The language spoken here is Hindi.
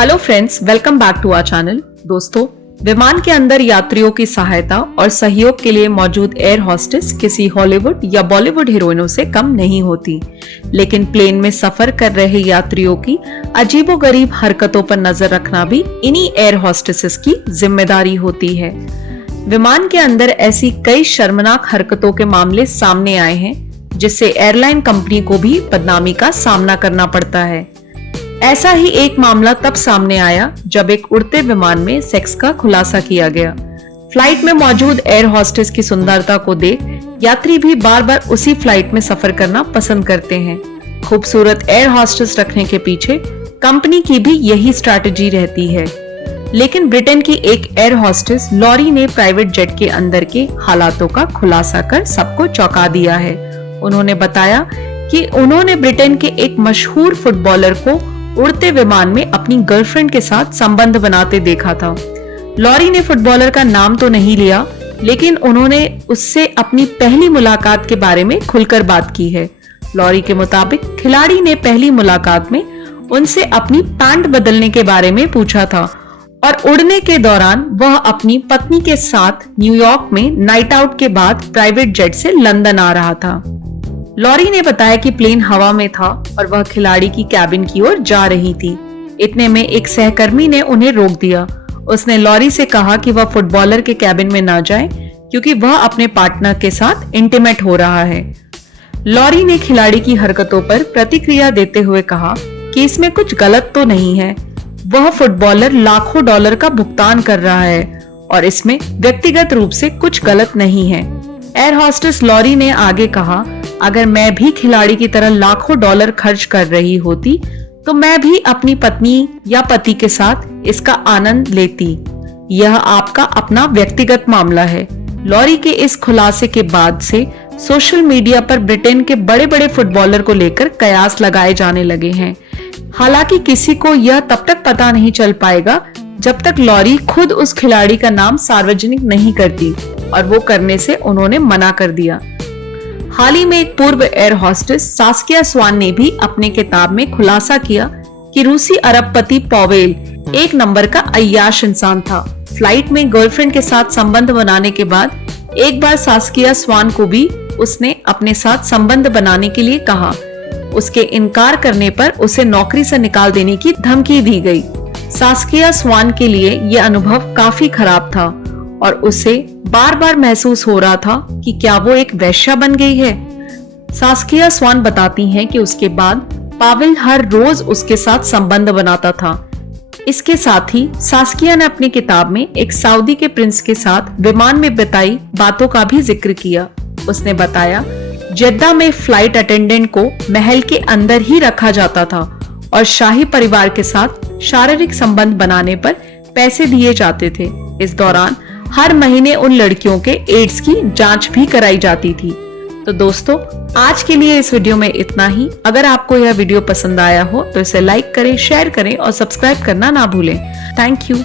Hello friends, welcome back to our channel. दोस्तों, विमान के अंदर यात्रियों की सहायता और सहयोग के लिए मौजूद एयर होस्टेस किसी हॉलीवुड या बॉलीवुड हीरोइनों से कम नहीं होती, लेकिन प्लेन में सफर कर रहे यात्रियों की अजीबोगरीब हरकतों पर नजर रखना भी इन्हीं एयर होस्टेसेस की जिम्मेदारी होती है। विमान के अंदर ऐसी कई शर्मनाक हरकतों के मामले सामने आए हैं, जिससे एयरलाइन कंपनी को भी बदनामी का सामना करना पड़ता है। ऐसा ही एक मामला तब सामने आया जब एक उड़ते विमान में सेक्स का खुलासा किया गया। फ्लाइट में मौजूद एयर होस्टेस की सुंदरता को देख यात्री भी बार बार उसी फ्लाइट में सफर करना पसंद करते हैं। खूबसूरत एयर होस्टेस रखने के पीछे कंपनी की भी यही स्ट्रैटेजी रहती है। लेकिन ब्रिटेन की एक एयर होस्टेस लॉरी ने प्राइवेट जेट के अंदर के हालातों का खुलासा कर सबको चौंका दिया है। उन्होंने बताया कि उन्होंने ब्रिटेन के एक मशहूर फुटबॉलर को उड़ते विमान में अपनी गर्लफ्रेंड के साथ संबंध बनाते देखा था। लॉरी ने फुटबॉलर का नाम तो नहीं लिया, लेकिन उन्होंने उससे अपनी पहली मुलाकात के बारे में खुलकर बात की है। लॉरी के मुताबिक खिलाड़ी ने पहली मुलाकात में उनसे अपनी पैंट बदलने के बारे में पूछा था और उड़ने के दौरान वह अपनी पत्नी के साथ न्यूयॉर्क में नाइट आउट के बाद प्राइवेट जेट से लंदन आ रहा था। लॉरी ने बताया कि प्लेन हवा में था और वह खिलाड़ी की कैबिन की ओर जा रही थी। इतने में एक सहकर्मी ने उन्हें रोक दिया। उसने लॉरी से कहा कि वह फुटबॉलर के कैबिन में ना जाए, क्योंकि वह अपने पार्टनर के साथ इंटीमेट हो रहा है। लॉरी ने खिलाड़ी की हरकतों पर प्रतिक्रिया देते हुए कहा कि इसमें कुछ गलत तो नहीं है। वह फुटबॉलर लाखों डॉलर का भुगतान कर रहा है और इसमें व्यक्तिगत रूप से कुछ गलत नहीं है। एयर होस्टेस लॉरी ने आगे कहा, अगर मैं भी खिलाड़ी की तरह लाखों डॉलर खर्च कर रही होती तो मैं भी अपनी पत्नी या पति के साथ इसका आनंद लेती। यह आपका अपना व्यक्तिगत मामला है। लॉरी के इस खुलासे के बाद से सोशल मीडिया पर ब्रिटेन के बड़े बड़े फुटबॉलर को लेकर कयास लगाए जाने लगे हैं। हालांकि किसी को यह तब तक पता नहीं चल पाएगा जब तक लॉरी खुद उस खिलाड़ी का नाम सार्वजनिक नहीं करती, और वो करने से उन्होंने मना कर दिया। हाल ही में एक पूर्व एयर होस्टेस सास्किया स्वान ने भी अपने किताब में खुलासा किया कि रूसी अरबपति पावेल एक नंबर का अय्याश इंसान था। फ्लाइट में गर्लफ्रेंड के साथ संबंध बनाने के बाद एक बार सास्किया स्वान को भी उसने अपने साथ संबंध बनाने के लिए कहा। उसके इनकार करने पर उसे नौकरी से निकाल देने की धमकी दी गई। सास्किया स्वान के लिए यह अनुभव काफी खराब था और उसे बार बार महसूस हो रहा था कि क्या वो एक वेश्या बन गई है। सास्किया स्वान बताती हैं कि उसके बाद पावेल हर रोज उसके साथ संबंध बनाता था। इसके साथ ही सास्किया ने अपनी किताब में एक सऊदी के प्रिंस के साथ विमान में बिताई बातों का भी जिक्र किया। उसने बताया, जेद्दा में फ्लाइट अटेंडेंट को महल के अंदर ही रखा जाता था और शाही परिवार के साथ शारीरिक संबंध बनाने पर पैसे दिए जाते थे। इस दौरान हर महीने उन लड़कियों के एड्स की जांच भी कराई जाती थी। तो दोस्तों, आज के लिए इस वीडियो में इतना ही। अगर आपको यह वीडियो पसंद आया हो तो इसे लाइक करें, शेयर करें और सब्सक्राइब करना ना भूलें। Thank you.